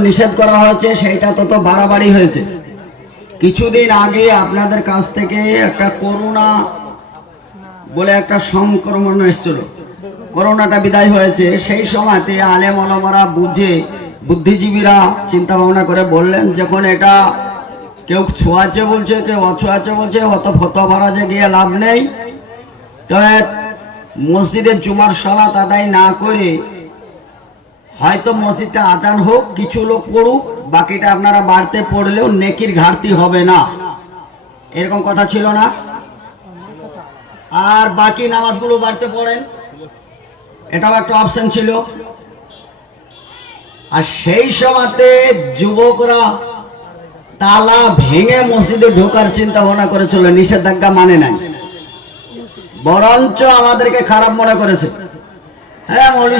নিষেধ করা হয়েছে, সেইটা তত বাড়াবাড়ি হয়েছে। কিছুদিন আগে আপনাদের কাছ থেকে একটা করোনা বলে একটা সংক্রমণ এসেছিল। করোনাটা বিদায় হয়েছে। সেই সময়তে আলেম আলমারা বুঝে, বুদ্ধিজীবীরা চিন্তা ভাবনা করে বললেন, যখন এটা কেউ ছোঁয়াচ্ছে বলছে, কেউ অছোঁয়াচ্ছে বলছে, অত ফতো ভাড়াজে গিয়ে লাভ নেই। তবে মসজিদের জুমার সালাত আদায় না করে হয়তো মসজিদটা আজান হোক, কিছু লোক পড়ুক, বাকিটা আপনারা বাড়তে পড়লেও নেকির ঘাটতি হবে না। এরকম কথা ছিল না? আর বাকি নামাজগুলো বাড়তে পড়েন। এটাও একটা অপশন ছিল। আর সেই সময়তে যুবকরা তালা ভেঙে মসজিদে ঢোকার চিন্তা ভাবনা করেছিল, নিষেধাজ্ঞা মানে নাই। বরঞ্চ আমাদেরকে খারাপ মনে করেছে। হ্যাঁ মৌলী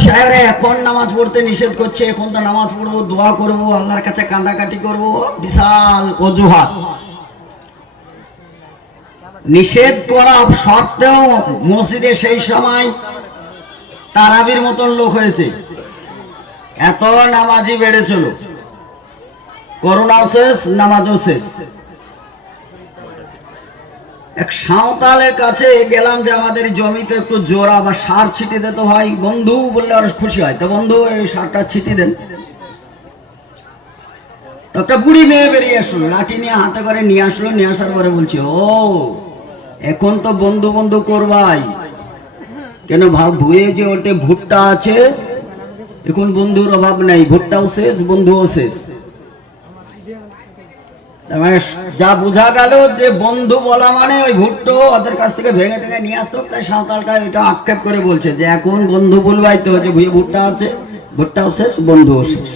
এখন নামাজ পড়তে নিষেধ করছে? এখন তো নামাজ পড়ব, দোয়া করব, আল্লাহর কাছে কান্দাকাটি করব? বিশাল অজুহাত। নিষেধ করা সত্ত্বেও মসজিদে সেই সময় তারাবির মতন লোক হয়েছে। এত নামাজি বেড়েছিল। করোনাও শেষ, নামাজও শেষ। এক সাঁওতালের কাছে গেলাম যে আমাদের জমিতে একটু জোড়া বা সার ছিটি দিতে হয়। বন্ধু বললে আর খুশি হয়। তো বন্ধু, এই সারটা ছিটি দেন। তো একটা বুড়ি মেয়ে বেরিয়ে আসলো, লাঠি নিয়ে হাতে করে নিয়ে আসলো, নিয়ে আসার পরে বলছে, ও, এখন তো বন্ধু বন্ধু করবাই। কেন ভাব ভুয়ে যে ওটে ভুট্টা আছে? এখন বন্ধুর অভাব নাই, ভুট্টাও শেষ, বন্ধুও শেষ। যা বোঝা গেল যে বন্ধু বলা মানে ওই ভুট্টো ওদের কাছ থেকে ভেঙে টেঙে নিয়ে আসতো তাই সাঁওতালটা এটা আক্ষেপ করে বলছে যে এখন বন্ধু বলবাই তো যে ভুয়ে ভুট্টা আছে, ভুট্টাও শেষ, বন্ধুও শেষ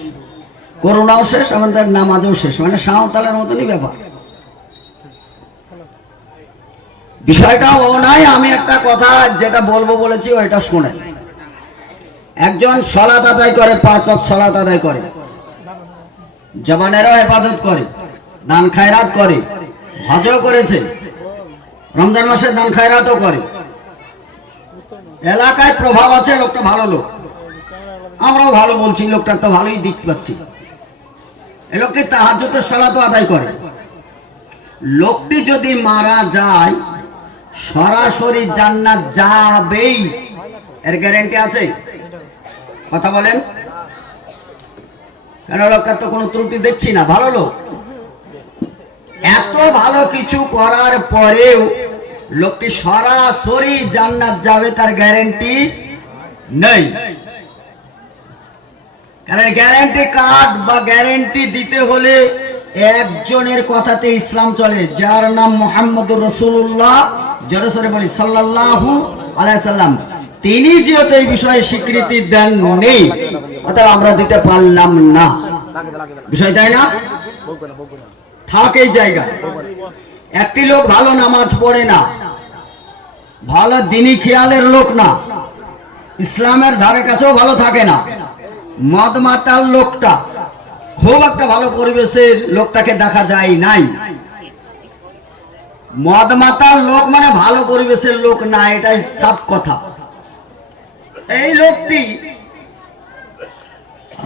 করোনাও শেষ, আমাদের নামাজও শেষ মানে সাঁওতালের মতনই ব্যাপার। বিষয়টা ও নাই আমি একটা কথা যেটা বলব বলেছি, ওইটা শুনে। একজন সলাত আদায় করে, পাঁচ সলাত আদায় করে। জবানেরও হেফাজত করে। দান খায়রাত করে। হজও করেছে। রমজান মাসে দান খায়রাতও করে। এলাকায় প্রভাব আছে, লোকটা ভালো লোক। আমরাও ভালো বলছি, লোকটা তো ভালোই দিক পাচ্ছি। এ লোকটি তাহাজতের সলাতও আদায় করে। লোকটি যদি মারা যায়, সরাসরি জান্নাত যাবেই। এর গ্যারেন্টি আছে? কথা বলেন। কেন লোকটার তো কোনো ত্রুটি দেখছি না, ভালো লোক। এত ভালো কিছু করার পরেও লোকটি সরাসরি জান্নাত যাবে তার গ্যারেন্টি নেই। কারণ গ্যারেন্টি কার্ড বা গ্যারেন্টি দিতে হলে একজনের কথাতে ইসলাম চলে। যার নাম মোহাম্মদুর রসুল্লাহ জোরসরে বলি, সাল্লাল্লাহু আলাইসাল্লাম তিনি যেহেতু এই বিষয়ে স্বীকৃতি দেন নেই অর্থাৎ আমরা দিতে পারলাম না। বিষয় তাই না? থাক এই জায়গা। একটি লোক ভালো নামাজ পড়ে না, ভালো দিনী খেয়ালের লোক না, ইসলামের ধারে কাছেও ভালো থাকে না। মদ মাতাল লোকটা খুব একটা ভালো পরিবেশের লোকটাকে দেখা যায় নাই। মদ মাতাল লোক মানে ভালো পরিবেশের লোক না, এটাই সব কথা। এই লোকটি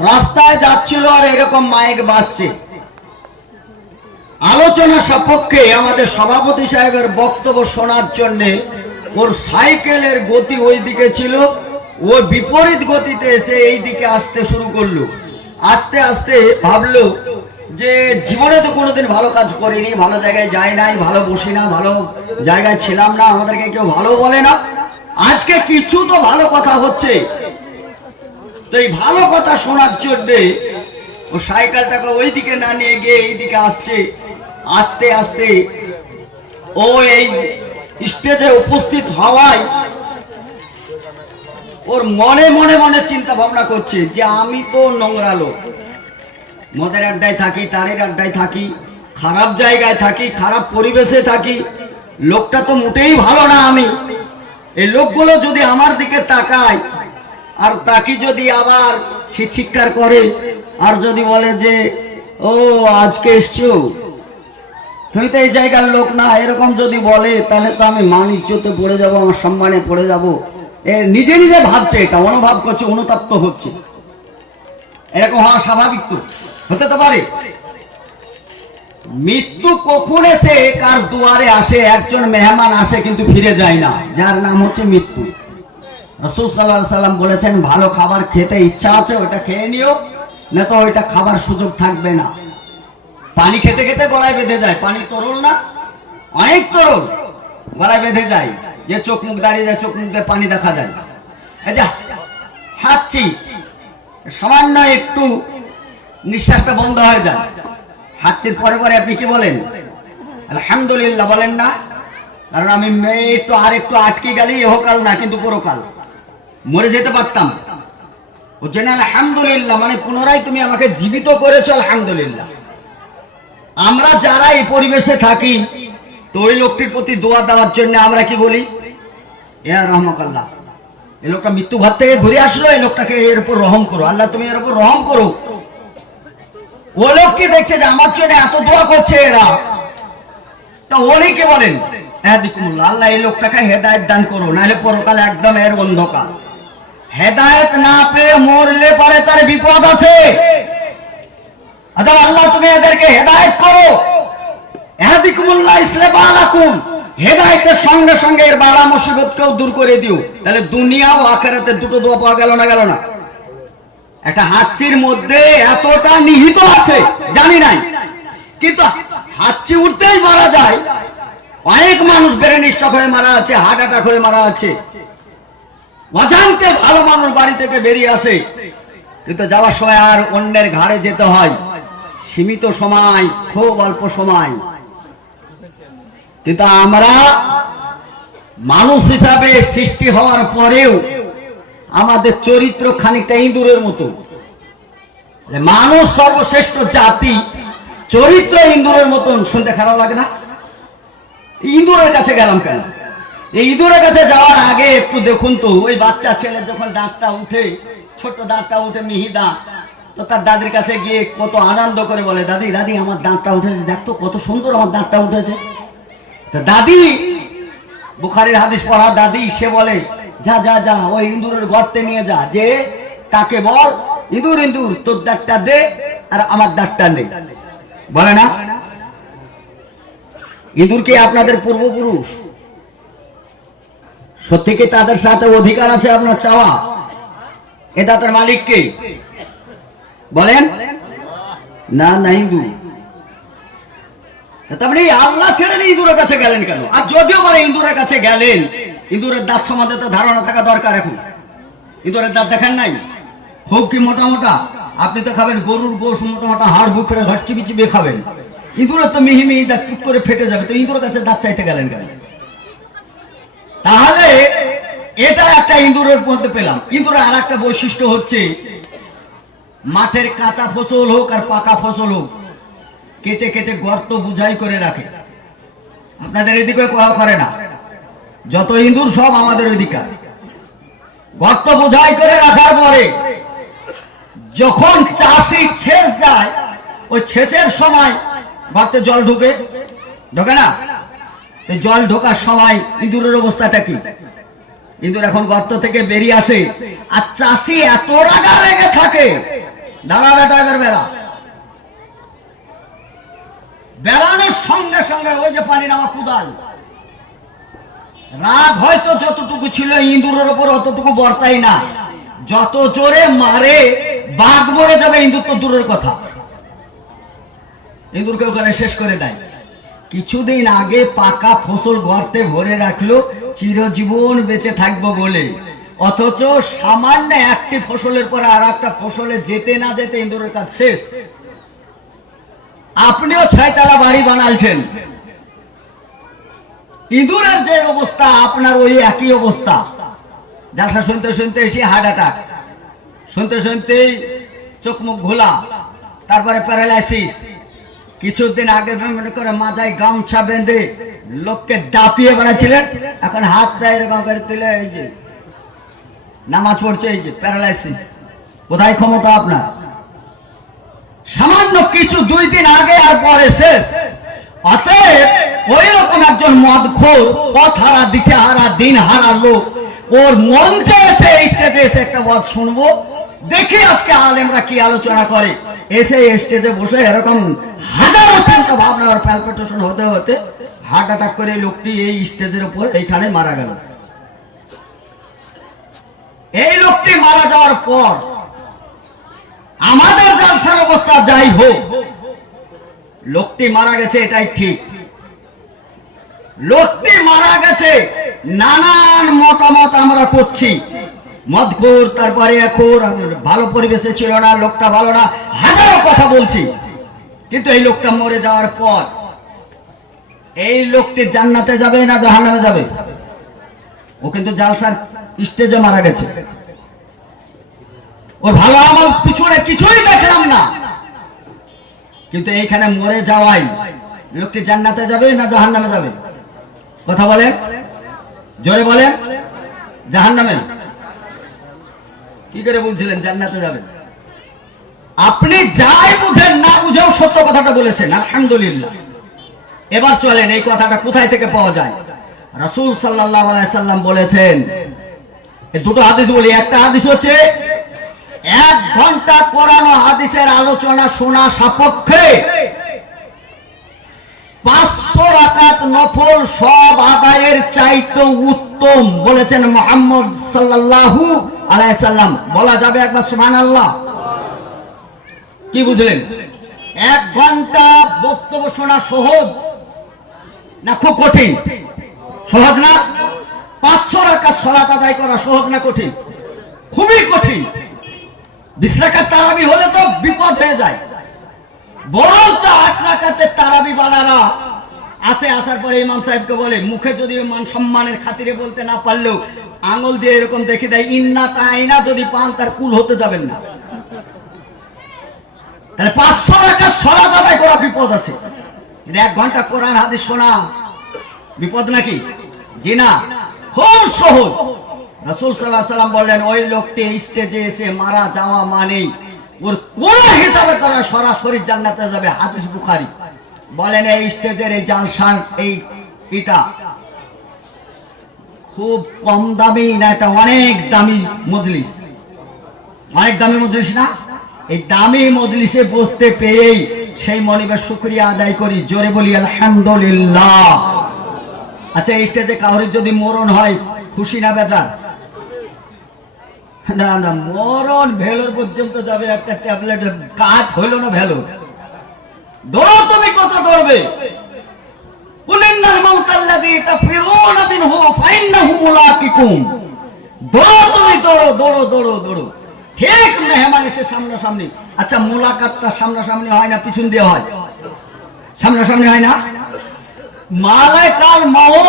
রাস্তায় যাচ্ছিল আর এরকম মাইক বাজছে। আলোচনা সপক্ষে আমাদের সভাপতি সাহেবের বক্তব্য শোনার জন্য ওর সাইকেলের গতি ওই দিকে ছিল, ও বিপরীত গতিতে এসে এই দিকে আসতে শুরু করল। আস্তে আস্তে ভাবলো যে জীবনে তো কোনোদিন ভালো কাজ করিনি, ভালো জায়গায় যাই নাই, ভালো বসি না, ভালো জায়গায় ছিলাম না, আমাদেরকে কেউ ভালো বলে না। আজকে কিছু তো ভালো কথা হচ্ছে। তো এই ভালো কথা শোনার জন্যে ও সাইকেলটাকে ওই দিকে না নিয়ে গিয়ে এই দিকে আসছে। আস্তে আস্তে। ও এই স্টেজে উপস্থিত হওয়ায় ওর মনে মনে মনে চিন্তা ভাবনা করছে যে আমি তো নোংরা লোক। মদের আড্ডায় থাকি, তারের আড্ডায় থাকি, খারাপ জায়গায় থাকি, খারাপ পরিবেশে থাকি। লোকটা তো মোটেই ভালো না আমি। এই লোকগুলো যদি আমার দিকে তাকায়, আর তাকে যদি আবার শিক্ষার করে, আর যদি বলে যে, ও, আজকে এসছো? তুমি তো এই জায়গার লোক না, এরকম যদি বলে, তাহলে তো আমি মান ইজ্জতে পড়ে যাব, আমার সম্মানে পড়ে যাব। এ নিজে নিজে ভাবছে এটা, অনুভব করছে, অনুতপ্ত হচ্ছে। এরকম হওয়া স্বাভাবিক তো, হতে তো পারে। মৃত্যু কখন এসে, কার দুয়ারে আসে, একজন মেহমান আসে, কিন্তু ফিরে যায় না। যার নাম হচ্ছে মৃত্যু। রসুল সাল্লাহ সাল্লাম বলেছেন, ভালো খাবার খেতে ইচ্ছা আছে ওটা খেয়ে নিও না তো ওইটা খাবার সুযোগ থাকবে না। পানি খেতে খেতে গলায় বেঁধে যায়। পানি তরল না? অনেক তরল। গলায় বেঁধে যায়। যে চোখ মুখ দাঁড়িয়ে যায়, চোখ মুখ পানি দেখা যায়। যে হাঁচছি সামান্য একটু নিঃশ্বাসটা বন্ধ হয়ে যায়। হাঁচির পরে পরে আপনি কি বলেন? আলহামদুলিল্লাহ বলেন না। কারণ আমি মেয়ে, একটু আর একটু আটকে গেলেই ইহকাল না, কিন্তু পরকাল। মরে যেতে পারতাম। ও জন্য আলহামদুলিল্লাহ মানে পুনরায় তুমি আমাকে জীবিত করেছ, আলহামদুলিল্লাহ। আমরা যারা এই পরিবেশে থাকি, তো ওই লোকটির প্রতি দোয়া দেওয়ার জন্য আমরা কি বলি? এ রহমকাল্লাহ এই লোকটা মৃত্যু ঘর থেকে ঘুরে আসলো এই লোকটাকে এর উপর রহম করো। আল্লাহ, তুমি এর উপর রহম করো। ও লোক কি দেখছে যে আমার জন্য এত দোয়া করছে এরা। তা উনি কে বলেন? হ্যাঁ দিকুমুল্লাহ আল্লাহ, এই লোকটাকে হেদায়ত দান করো, নাহলে পরকালে একদম এর অন্ধকার। হেদায়ত না পেয়ে মরলে পরে তার বিপদ আছে। অথবা আল্লাহ, তুমি এদেরকে হেদায়ত করো। কিন্তু উঠতেই মারা যায়। অনেক মানুষ ব্রেন স্টক হয়ে মারা আছে, হার্ট অ্যাটাক হয়ে মারা আছে। অজান্তে ভালো মানুষ বাড়ি থেকে বেরিয়ে আসে। কিন্তু যাওয়ার সময় আর অন্যের ঘাড়ে যেতে হয়। সীমিত সময়, খুব অল্প সময়। কিন্তু আমরা মানুষ হিসাবে সৃষ্টি হওয়ার পরেও আমাদের চরিত্র খানিকটা ইঁদুরের মতো। মানুষ সর্বশ্রেষ্ঠ জাতি, চরিত্র ইঁদুরের মতন শুনতে খারাপ লাগে না? ইঁদুরের কাছে গেলাম কেন? এই ইঁদুরের কাছে যাওয়ার আগে একটু দেখুন তো, ওই বাচ্চা ছেলে যখন দাঁতটা উঠে ছোট দাঁতটা উঠে মিহি দাঁত তো তার দাদির কাছে গিয়ে কত আনন্দ করে বলে, দাদি দাদি, আমার দাঁতটা উঠেছে দেখতো কত সুন্দর আমার দাঁতটা উঠেছে। দাদি, বুখারির হাদিস পড়া, দাদি, সে বলে, যা যা যা, ওই ইঁদুরের গর্তে নিয়ে যা, যে তাকে বল, ইঁদুর ইঁদুর, তোর দাঁতটা দে আর আমার দাঁতটা নে। বলে না? ইঁদুর কি আপনাদের পূর্বপুরুষ? সত্যি কি তাদের সাথে অধিকার আছে আপনার চাওয়া? এ দাঁতের মালিক কে? বলেন? না না ইঁদুর তারপরে আল্লাহ ছেড়ে দিয়ে ইঁদুরের কাছে গেলেন কেন? আর যদিও বলে ইঁদুরের কাছে গেলেন, ইঁদুরের দাঁত তো ধারণা থাকা দরকার এখন। ইঁদুরের দাঁত দেখেন নাই? খুব কি আপনি তো খাবেন গরুর গোশ মোটা মোটা, হাড় বুক করে ঘট চিবি খাবেন। ইঁদুরের তো মিহি মিহি দাঁত টুক করে ফেটে যাবে, তো ইঁদুরের কাছে দাঁত চাইতে গেলেন কেন? তাহলে এটা একটা ইঁদুরের মধ্যে পেলাম। ইঁদুরের আর একটা বৈশিষ্ট্য হচ্ছে মাঠের কাঁচা ফসল হোক আর পাকা ফসল হোক, কেটে কেটে গর্ত বুঝাই করে রাখে। আপনাদের এদিকে কোয়া করে না। যত ইঁদুর সব আমাদের অধিকার গর্ত বুঝাই করে রাখার পরে যখন চাষি ছেচ যায় ওই ছেচের সময় গর্তে জল ঢুকে। ঢোকে না? জল ঢোকার সময় ইঁদুরের অবস্থাটা কি? ইঁদুর এখন গর্ত থেকে বেরিয়ে আসে। আর চাষি এত রাগা রেগে থাকে। দাঁড়া বেটা এবার বেড়া। বেড়ানোর সঙ্গে সঙ্গে ওই যে পানি নামা কুদাল। রাগ হয়তো যতটুকু ছিল, ইঁদুরের উপর অতটুকু বর্তাই না। যত জোরে মারে, বাঘ মরে যাবে, ইঁদুর তো দূরের কথা। ইঁদুরকে ওখানে শেষ করে দেয়। কিছুদিন আগে পাকা ফসল গর্তে ভরে রাখল, চিরজীবন বেঁচে থাকব বলে। অথচ সামান্য একটি ফসলের পরে আর একটা ফসলে যেতে না যেতে ইঁদুরের কাজ শেষ। আপনিও ছয়তলা বাড়ি বানালছেন ইঁদুরের যে অবস্থা, আপনার ওই একই অবস্থা। যাত্রা শুনতে শুনতে এসে হার্ট অ্যাটাক। শুনতে শুনতেই চোখ মুখ ঘোলা। তারপরে প্যারালাইসিস। কিছুদিন আগে মনে করে মাথায় গামছা বেঁধে লোককে ডাপিয়ে বেড়াচ্ছিলেন। এখন হাত পায়ে এরকম করে তুলে এই যে নামাজ পড়ছে এই যে প্যারালাইসিস কোথায় ক্ষমতা আপনার? সামান্য কিছু দুই দিন আগে আর পরে শেষ। অতএব ওই রকম একজন মদখোর, পথ হারা, দিশে হারা, দিন হারা লোক, ওর মন চেয়েছে এই স্টেজে এসে একটা বদ শুনব। দেখি আজকে আলেমরা কি আলোচনা করে? এসে স্টেজে বসে এরকম হাজারো চিন্তা ভাবনা আর প্যালপিটেশন হতে হতে হার্ট অ্যাটাক করে লোকটি এই স্টেজের উপর এইখানে মারা গেল। এই লোকটি মারা যাওয়ার পর আমাদের জালসার অবস্থা যাই হোক, লোকটি মারা গেছে এটাই ঠিক। লোকটি মারা গেছে, নানান মতামত আমরা করছি। মদপুর তারপরে এখন ভালো পরিবেশে ছিল না, লোকটা ভালো না, হাজারো কথা বলছি। কিন্তু এই লোকটা মরে যাওয়ার পর এই লোকটি জান্নাতে যাবে না জাহান্নামে যাবে? ও কিন্তু জালসার স্টেজে মারা গেছে। ওর ভালো আমার পিছনে কিছুই দেখলাম না। কিন্তু এইখানে মরে যাওয়াই লোকটি জান্নাতে যাবে না জাহান্নামে যাবে? কথা বলেন জোরে বলেন জাহান্নামে? কি করে বলছিলেন জান্নাতে যাবেন? আপনি যাই বুঝেন না বুঝেও সত্য কথাটা বলেছেন, আলহামদুলিল্লাহ। এবার চলেন, এই কথাটা কোথায় থেকে পাওয়া যায়? রাসূল আলাইহি সাল্লাম বলেছেন দুটো হাদিস বলি, একটা হাদিস হচ্ছে, এক ঘণ্টা কোরআন হাদিসের আলোচনা শোনা সাপেক্ষে পাঁচশো রাকাত নফল সব আদায়ের চাইতে উত্তম বলেছেন মোহাম্মদ সাল্লাল্লাহু আলাইসাল্লাম বলা যাবে একবার সুমান আল্লাহ কি বুঝলেন? এক ঘণ্টা বক্তব্য শোনা সহজ না খুব কঠিন? সহজ না? পাঁচশো রাকাত সলাত আদায় করা সহজ না কঠিন? খুবই কঠিন। বিশ্রাকার তারাবি হলে তো বিপদ হয়ে যায়। আট রাকাতে তারাবি আসে আসার পরে ইমাম সাহেবকে বলে, মুখে যদি মান সম্মানের খাতিরে বলতে না পারলেও আঙুল দিয়ে এরকম দেখে দেয়, ইন্না যদি পান, তার কুল হতে যাবেন না। তাহলে পাঁচশো টাকা সলাদ আদায় করা বিপদ আছে। এক ঘণ্টা কোরআন হাদিস শোনা। বিপদ নাকি? জি না। খুব সহজ রসুল সাল্লাহ সাল্লাম বললেন, ওই লোকটি স্টেজে এসে মারা যাওয়া মানেই ওর কোন হিসাবে তারা সরাসরি জান্নাতে যাবে? হাদিস বুখারি। বলেন, এই স্টেজের এই জালসান এই এটা খুব কম দামি না, এটা অনেক দামি মজলিস? অনেক দামি মজলিস না? এই দামি মজলিসে বসতে পেয়েই সেই মনিবের শুক্রিয়া আদায় করি। জোরে বলি, আলহামদুলিল্লাহ। আচ্ছা এই স্টেজে কাউরির যদি মরণ হয়, খুশি না বেজার না না, মরণ ভেলোর পর্যন্ত যাবে, একটা ট্যাবলেট কাজ হইল না ভেলো। দৌড়ো তুমি কত সামনাসামনি। আচ্ছা মুলাকাতটা সামনাসামনি হয় না, পিছন দিয়ে হয়? সামনাসামনি হয় না? মালায় কাল মাও,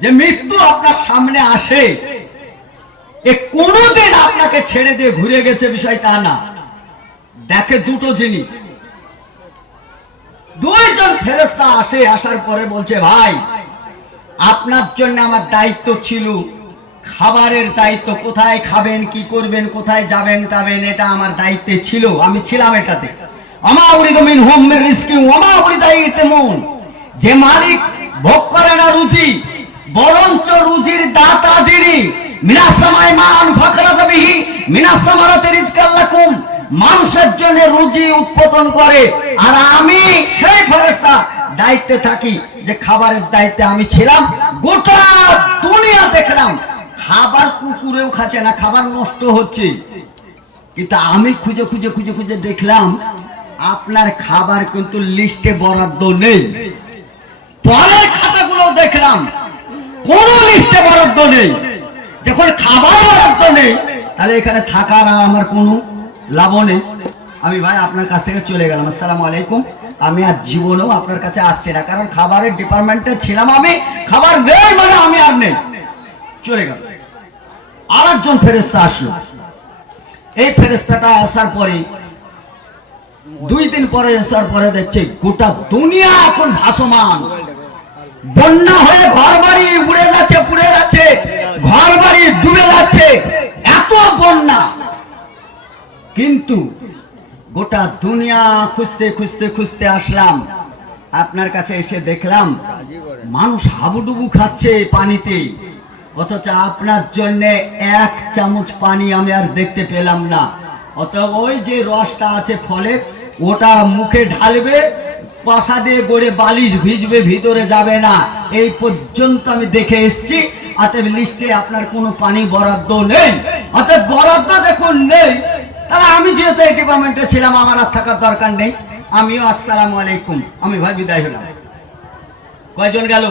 যে মৃত্যু আপনার সামনে আসে, এ কোনোদিন আপনাকে ছেড়ে দিয়ে ঘুরে গেছে বিষয় তা না। দেখে দুটো জিনিস। দুইজন ফেরেস্তা আসে, আসার পরে বলছে, ভাই, আপনার জন্য আমার দায়িত্ব ছিল। খাবারের দায়িত্ব, কোথায় খাবেন, কি করবেন, কোথায় যাবেন টাবেন এটা আমার দায়িত্বে ছিল। আমি ছিলাম এটাতে। আমা উরিদ মিন হুম মিন ওমা উরিদা ইতমুন যে মালিক, ভোগ করে না রুচি বরঞ্চ রুজির দাতা যিনি মিনাস সামায় মান ফাকরা বিহি মিনাস সামারাতে রিজকাল্লাকুম মানুষের জন্য রুজি উৎপাদন করে। আর আমি সেই ফেরেশতা দায়িত্বে থাকি, যে খাবারের দায়িত্বে আমি ছিলাম, গোটা দুনিয়া দেখলাম। খাবার কুকুরেও খাচ্ছে না, খাবার নষ্ট হচ্ছে। কিন্তু আমি খুঁজে খুঁজে খুঁজে খুঁজে দেখলাম, আপনার খাবার কিন্তু লিস্টে বরাদ্দ নেই। খাতাগুলো দেখলাম। কোন লিস্টে বরাদ্দ নেই। যখন খাবার বরাদ্দ নেই, তাহলে এখানে থাকার আমার কোনো লাভ নেই। আমি ভাই আপনার কাছ থেকে চলে গেলাম। আসসালামু আলাইকুম। আমি আর জীবনেও আপনার কাছে আসছি না। কারণ খাবারের ডিপার্টমেন্টে ছিলাম আমি। খাবার নেই মানে আমি আর নেই। চলে গেল। আর একজন ফেরেস্তা আসলো। এই ফেরেস্তাটা আসার পরে, দুই দিন পরে আসার পরে দেখছে গোটা দুনিয়া এখন ভাসমান। বন্যা হয়ে ঘর বাড়ি উড়ে যাচ্ছে, পুড়ে যাচ্ছে ঘর বাড়ি ডুবে যাচ্ছে। এত বন্যা। কিন্তু গোটা দুনিয়া খুঁজতে খুঁজতে খুঁজতে আসলাম। আপনার কাছে এসে দেখলাম, মানুষ হাবুডুবু খাচ্ছে পানিতে। অথচ আপনার জন্য এক চামচ পানি আমি আর দেখতে পেলাম না। অত ওই যে রসটা আছে ফলে, ওটা মুখে ঢালবে পাশা দিয়ে গড়ে বালিশ ভিজবে, ভিতরে যাবে না। এই পর্যন্ত আমি দেখে এসেছি, অতএব লিস্টে আপনার কোনো পানি বরাদ্দ নেই। অতএব বরাদ্দ দেখুন নেই। তাহলে আমি যেহেতু এই ডিপার্টমেন্টে ছিলাম, আমার আর থাকার দরকার নেই। আমিও আসসালামু আলাইকুম। আমি ভাই বিদায় হলাম। কয়জন গেল?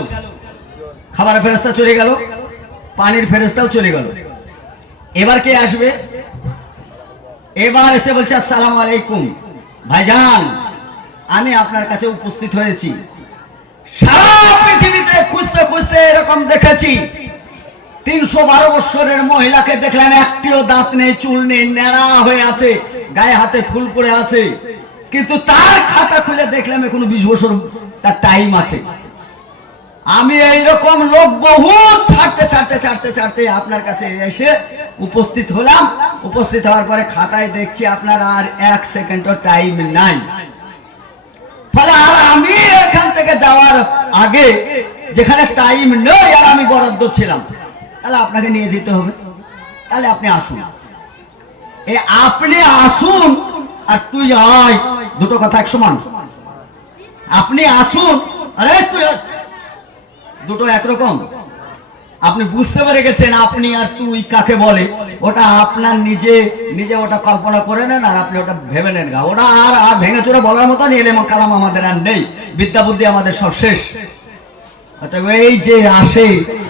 খাবারের ফেরস্তা চলে গেল। পানির ফেরস্তাও চলে গেল। এবার কে আসবে? এবার এসে বলছে, আসসালামু আলাইকুম। ভাইজান আমি আপনার কাছে উপস্থিত হয়েছি। সারা পৃথিবীতে খুঁজতে খুঁজতে এরকম দেখেছি। তিনশো বারো বৎসরের মহিলাকে দেখলাম একটিও দাঁত নেই, চুল নেই, ন্যাড়া হয়ে আছে, গায়ে হাতে ফুল পড়ে আছে। কিন্তু তার খাতা খুলে দেখলাম এখনও বিশ বছর তার টাইম আছে। আমি এইরকম লোক বহু ছাড়তে ছাড়তে ছাড়তে ছাড়তে আপনার কাছে এসে উপস্থিত হলাম। উপস্থিত হওয়ার পরে খাতায় দেখছি আপনার আর এক সেকেন্ডও টাইম নাই। ফলে আর আমি এখান থেকে যাওয়ার আগে যেখানে টাইম নেই, আর আমি বরাদ্দ ছিলাম, তাহলে আপনাকে নিয়ে যেতে হবে। তাহলে আপনি আসুন। এ আপনি আসুন, আর তুই আয়। দুটো কথা এক সমান আপনি আসুন, আরে তুই দুটো একরকম। আপনি বুঝতে পেরে গেছেন আপনি আর তুই কাকে বলে? ওটা আপনার নিজে নিজে ওটা কল্পনা করে নেন আর আপনি ওটা ভেবে নেন গা। ওটা আর আর ভেঙে চুরে বলার মতো এলেম কালাম আমাদের আর নেই। বিদ্যা বুদ্ধি আমাদের সব শেষ। এই যে আসে,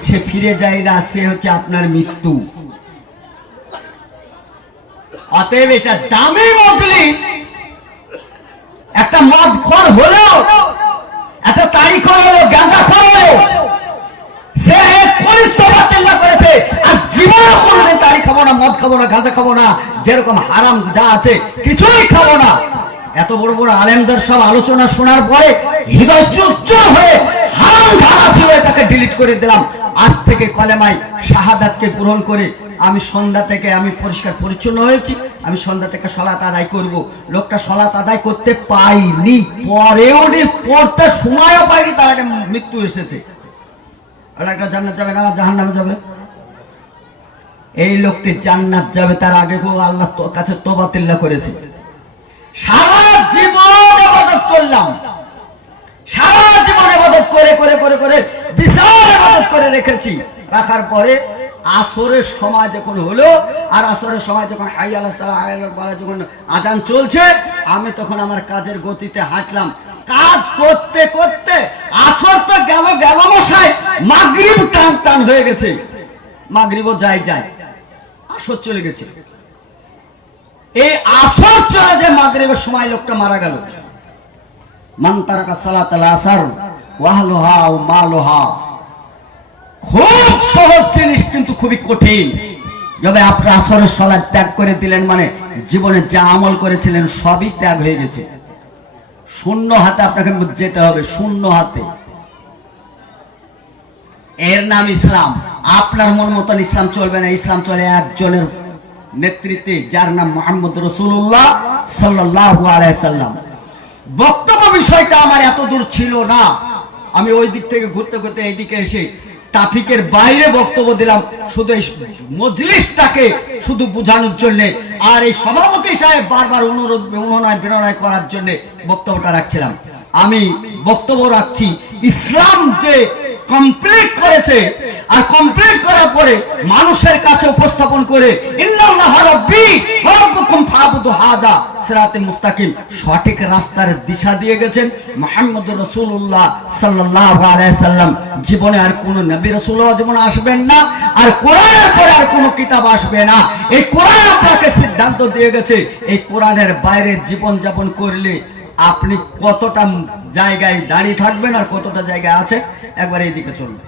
সে ফিরে যায় না, সে হচ্ছে আপনার মৃত্যু। অতএব এটা দামি মজলিস। একটা মদ খর হলেও, একটা তারিখ হলো গাঁদা খর হলো আজ থেকে করে আমি সন্ধ্যা থেকে আমি পরিষ্কার পরিচ্ছন্ন হয়েছি, আমি সন্ধ্যা থেকে সলাত আদায় করব। লোকটা সলাত আদায় করতে পাইনি, পরেও পড়তে সময়ও পাইনি, তার আগে মৃত্যু এসেছে। একটা জান্নাত যাবে না জাহান নামে যাবে? এই লোকটি জান্নাত যাবে তার আগে আল্লাহ কাছে করেছে। সারা জীবন করলাম। সারা জীবন করে করে করে করে, বিশাল করে রেখেছি। রাখার পরে আসরের সময় যখন হলো, আর আসরের সময় যখন হাই আল্লাহ যখন আজান চলছে, আমি তখন আমার কাজের গতিতে হাঁটলাম। কাজ করতে করতে আসর তো গেল গেল মশাই মাগরিব টান টান হয়ে গেছে। মাগরিবও যায় যায়। আসর চলে গেছে। এই আসর চলে যে মাগরিবের সময় লোকটা মারা গেল। মান তারাকা সালাতাল আসার, ওয়াহলোহা ও মালোহা। খুব সহজ জিনিস, কিন্তু খুবই কঠিন। যবে আপনি আসরের সলাদ ত্যাগ করে দিলেন মানে জীবনে যা আমল করেছিলেন সবই ত্যাগ হয়ে গেছে। শূন্য হাতে আপনাকে যেতে হবে, শূন্য হাতে। এর নাম ইসলাম। আপনার মন মতন ইসলাম চলবে না। ইসলাম চলে একজনের নেতৃত্বে, যার নাম মোহাম্মদ রসুল্লাহ সাল্লাম। বক্তব্য বিষয়টা আমার এত দূর ছিল না। আমি ওই দিক থেকে ঘুরতে ঘুরতে এইদিকে এসে ট্রাফিকের বাইরে বক্তব্য দিলাম, শুধু এই মজলিসটাকে শুধু বোঝানোর জন্যে, আর এই সভাপতি সাহেব বারবার অনুরোধ, অনুনয় প্রেরণায় করার জন্যে বক্তব্যটা রাখছিলাম। আমি বক্তব্য রাখছি, ইসলাম যে কমপ্লিট করেছে। আর কমপ্লিট করার পরে মানুষের কাছে উপস্থাপন করে সঠিক রাস্তার দিশা দিয়ে গেছেন মুহাম্মদুর রাসূলুল্লাহ সাল্লাল্লাহু সাল্লাম। জীবনে আর কোন নবী রাসূলুল্লাহ জীবনে আসবেন না, আর কোরআনের পরে আর কোন কিতাব আসবে না। এই কোরআন আপনাকে সিদ্ধান্ত দিয়ে গেছে, এই কোরআনের বাইরে জীবন যাপন করলে আপনি কতটা জায়গায় দাঁড়িয়ে থাকবেন আর কতটা জায়গায় আছে? একবার এইদিকে চলুন।